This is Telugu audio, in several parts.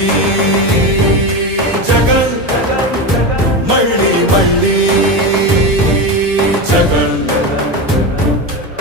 You.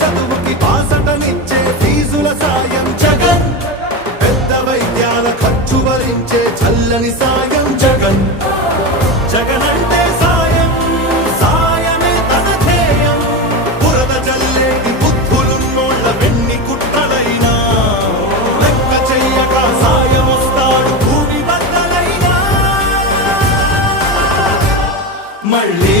చదువుకి పాసటనిచ్చే ఫీజుల సాయం జగన్ పెద్ద వైద్యాల ఖర్చు భరించే చల్లని సాయం జగన్ జగన్ అంటే సాయం సాయమే తన ధ్యేయం బురద జల్లేది బుద్ధులున్నోళ్ళ వెన్ని కుట్టలైనా లెక్క చెయ్యక సాయం వస్తాడు భూమి బద్దలైనా మళ్ళీ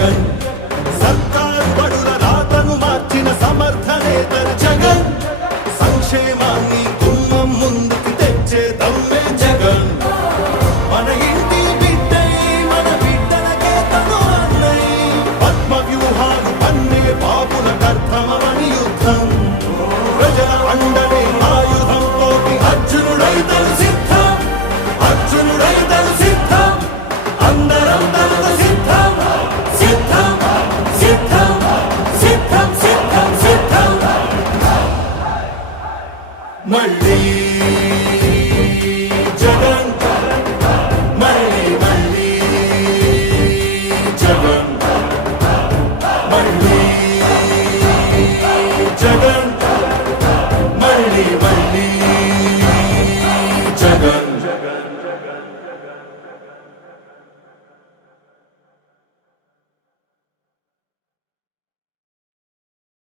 Dragon.